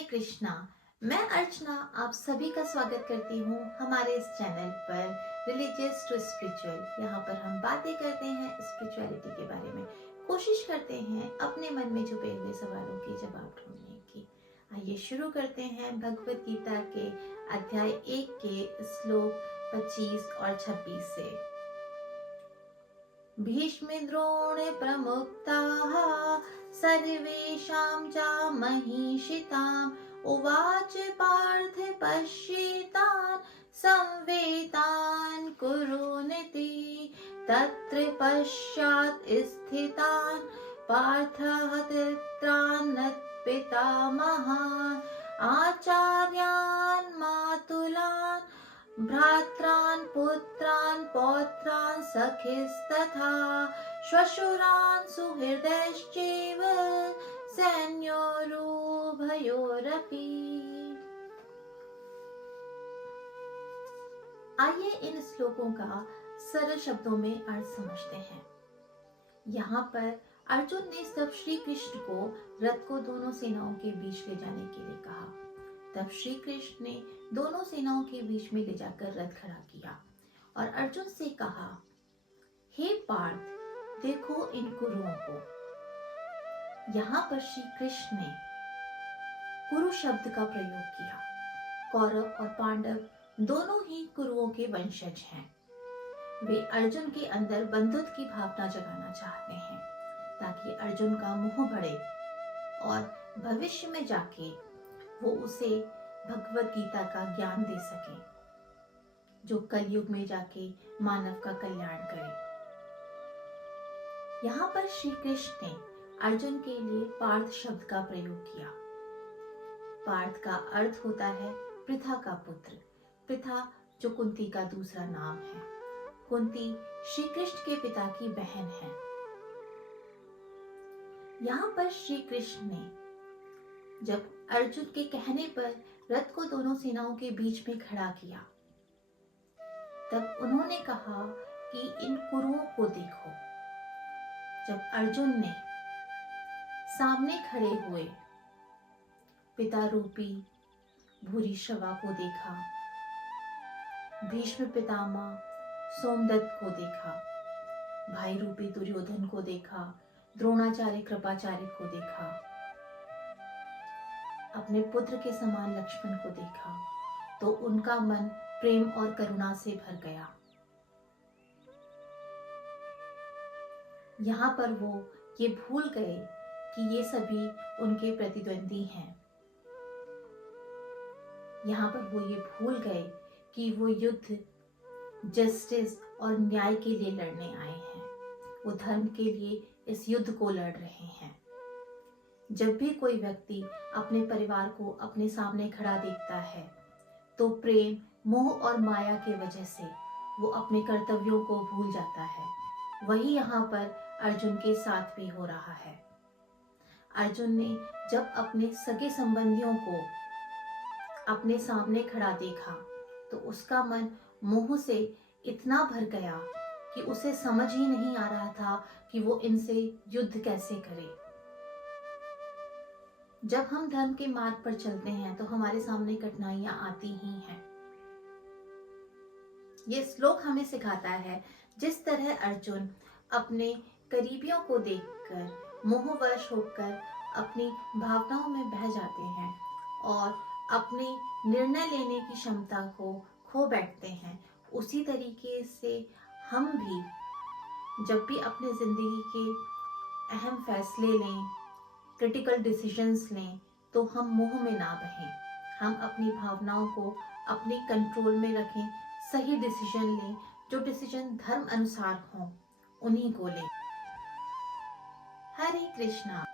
हरे कृष्णा। मैं अर्चना आप सभी का स्वागत करती हूँ हमारे इस चैनल पर रिलीजियस टू स्पिरिचुअल। यहाँ पर हम बातें करते हैं स्पिरिचुअलिटी के बारे में, कोशिश करते हैं अपने मन में छुपे हुए सवालों के जवाब ढूंढने की। आइए शुरू करते हैं भगवत गीता के अध्याय 1 के श्लोक 25 और 26 से। भीष्मद्रोणे प्रमुक्ताः सर्वेषां च महिषिताम् उवाच पार्थ पश्येतान् संवेतान् कुरुनिति। तत्र पश्चात् स्थितान् पार्थः तत्रान् पितामहान् आचार्यान् मातुलान् भ्रात्रान् पुत्रान् पौत्रान् सखिस्तथा श्वशुरान् सुहृदश्चैव सैन्योरुभयोरपि। आइए इन श्लोकों का सरल शब्दों में अर्थ समझते हैं। यहाँ पर अर्जुन ने सब श्री कृष्ण को रथ को दोनों सेनाओं के बीच ले जाने के लिए कहा। तब श्री कृष्ण ने दोनों सेनाओं के बीच में ले जाकर रथ खड़ा किया और अर्जुन से कहा, हे पार्थ, देखो इन कुरुओं को। यहाँ पर श्री कृष्ण ने कुरु शब्द का प्रयोग किया। कौरव और पांडव दोनों ही कुरुओं के वंशज हैं। वे अर्जुन के अंदर बंधुत्व की भावना जगाना चाहते हैं ताकि अर्जुन का मोह बढ़े और भविष्य में जाके वो उसे भगवत गीता का ज्ञान दे सके जो कलयुग में जाके मानव का कल्याण करे। यहाँ पर श्री कृष्ण ने अर्जुन के लिए पार्थ शब्द का प्रयोग किया। पार्थ का अर्थ होता है पृथा का पुत्र। पृथा जो कुंती का दूसरा नाम है। कुंती श्री कृष्ण के पिता की बहन है। यहाँ पर श्री कृष्ण ने जब अर्जुन के कहने पर रथ को दोनों सेनाओं के बीच में खड़ा किया, तब उन्होंने कहा कि इन कुरुओं को देखो। जब अर्जुन ने सामने खड़े हुए पिता रूपी भूरिश्रवा को देखा, भीष्म पितामह सोमदत्त को देखा, भाई रूपी दुर्योधन को देखा, द्रोणाचार्य कृपाचार्य को देखा, अपने पुत्र के समान लक्ष्मण को देखा, तो उनका मन प्रेम और करुणा से भर गया। यहाँ पर वो ये भूल गए कि ये सभी उनके प्रतिद्वंदी हैं। यहाँ पर वो ये भूल गए कि वो युद्ध जस्टिस और न्याय के लिए लड़ने आए हैं। वो धर्म के लिए इस युद्ध को लड़ रहे हैं। जब भी कोई व्यक्ति अपने परिवार को अपने सामने खड़ा देखता है तो प्रेम, मोह और माया की वजह से वो अपने कर्तव्यों को भूल जाता है। वही यहाँ पर अर्जुन के साथ भी हो रहा है। अर्जुन ने जब अपने सगे संबंधियों को अपने सामने खड़ा देखा तो उसका मन मोह से इतना भर गया कि उसे समझ ही नहीं आ रहा था कि वो इनसे युद्ध कैसे करे। जब हम धर्म के मार्ग पर चलते हैं तो हमारे सामने कठिनाइयां आती ही हैं। ये श्लोक हमें सिखाता है जिस तरह अर्जुन अपने करीबियों को देखकर मोहवश होकर अपनी भावनाओं में बह जाते हैं और अपने निर्णय लेने की क्षमता को खो बैठते हैं, उसी तरीके से हम भी जब भी अपने जिंदगी के अहम फैसले लें, क्रिटिकल डिसीजंस लें, तो हम मोह में ना बहें। हम अपनी भावनाओं को अपने कंट्रोल में रखें, सही डिसीजन लें, जो डिसीजन धर्म अनुसार हों उन्हीं को लें। हरे कृष्णा।